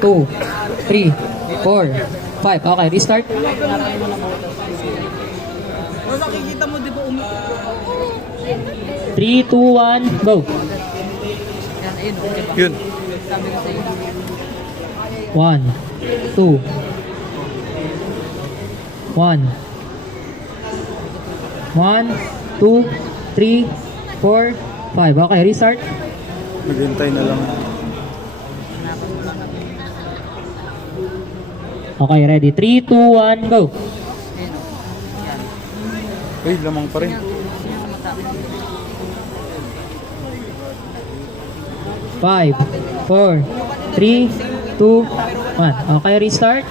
2, 3, 4, 5. Okay, restart. Makikita mo, di ba, 3, 2, 1, go. Yun. 1, 2, 1, 1, 2, 3, 4, 5. Okay, restart. Maghintay na lang. Okay, ready. 3, 2, 1, go. Uy, lamang pa rin. 5, 4, 3, 2, 1. Okay, restart.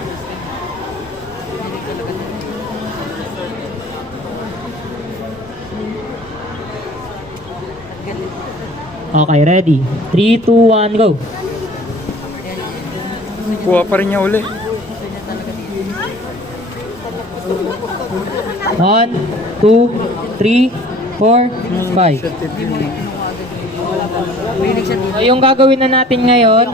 Okay, ready. 3, 2, 1, go. Kuha pa rin niya uli. 1, 2, 3, 4, 5. So, yung gagawin na natin ngayon,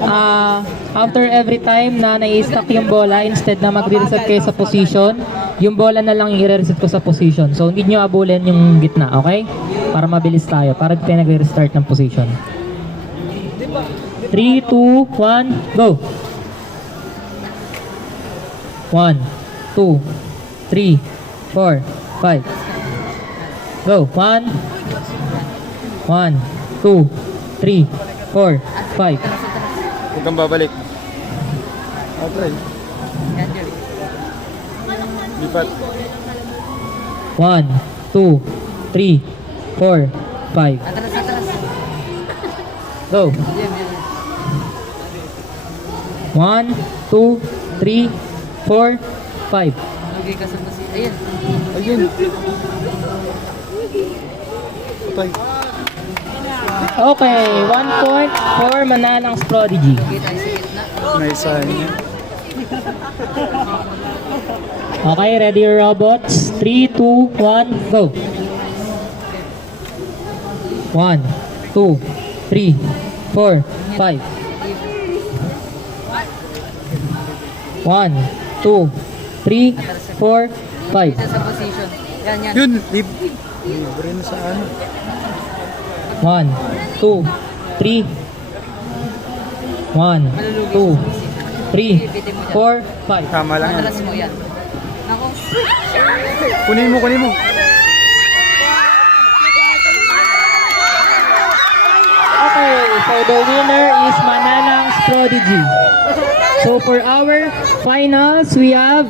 after every time na nai-stack yung bola, instead na mag-reset kayo sa position, yung bola na lang i-reset ko sa position. So, hindi nyo abulin yung gitna, okay? Para mabilis tayo, para di tayo nag-restart ng position. 3, 2, 1, go! 1, 2, 3, 4, 5. Go! 1, 1, 2, 3, 4, 5. Huwag kang babalik. Okay. Lipat. 1, 2, 3, 4, 5. Go! 1, 2, 3, 4, 5. Ayan. Ayun. Patay. Okay, 1 point for Manalang Prodigy. Naisahan niya. Okay, ready your robots? 3, 2, 1, go! 1, 2, 3, 4, 5. 1, 2, 3, 4, 5. Sa position. Yan, yan. Yun. Libre na sa ano. 1, 2, 3. 1, 2, 3, 4, 5. Tama lang yan. Atras mo yan. Nako. Kunin mo, kunin mo. Okay, so the winner is Manalang's Prodigy. So for our finals, we have